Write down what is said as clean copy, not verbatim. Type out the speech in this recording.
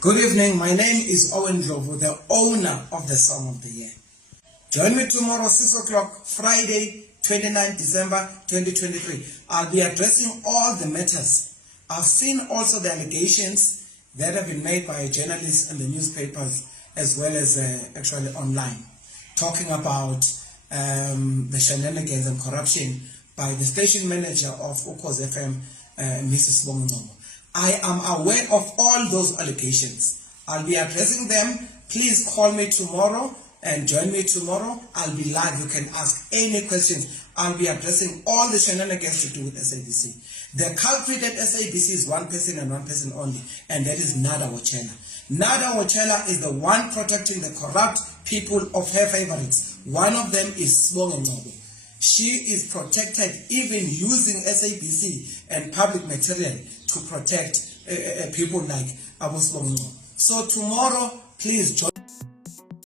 Good evening, my name is Owen Ndlovu, the owner of the Song of the Year. Join me tomorrow, 6 o'clock, Friday, 29 December 2023. I'll be addressing all the matters. I've seen also the allegations that have been made by journalists and the newspapers, as well as actually online, talking about the shenanigans and corruption by the station manager of Ukhozi FM, Mrs. Sbongi Ngcobo. I am aware of all those allegations. I'll be addressing them. Please call me tomorrow and join me tomorrow. I'll be live. You can ask any questions. I'll be addressing all the shenanigans to do with SABC. The culprit at SABC is one person and one person only, and that is Nada Wochela. Nada Wochela is the one protecting the corrupt people of her favorites. One of them is Sbongi Ngcobo. She is protected, even using SABC and public material to protect people like Sbongi Ngcobo. So tomorrow, please join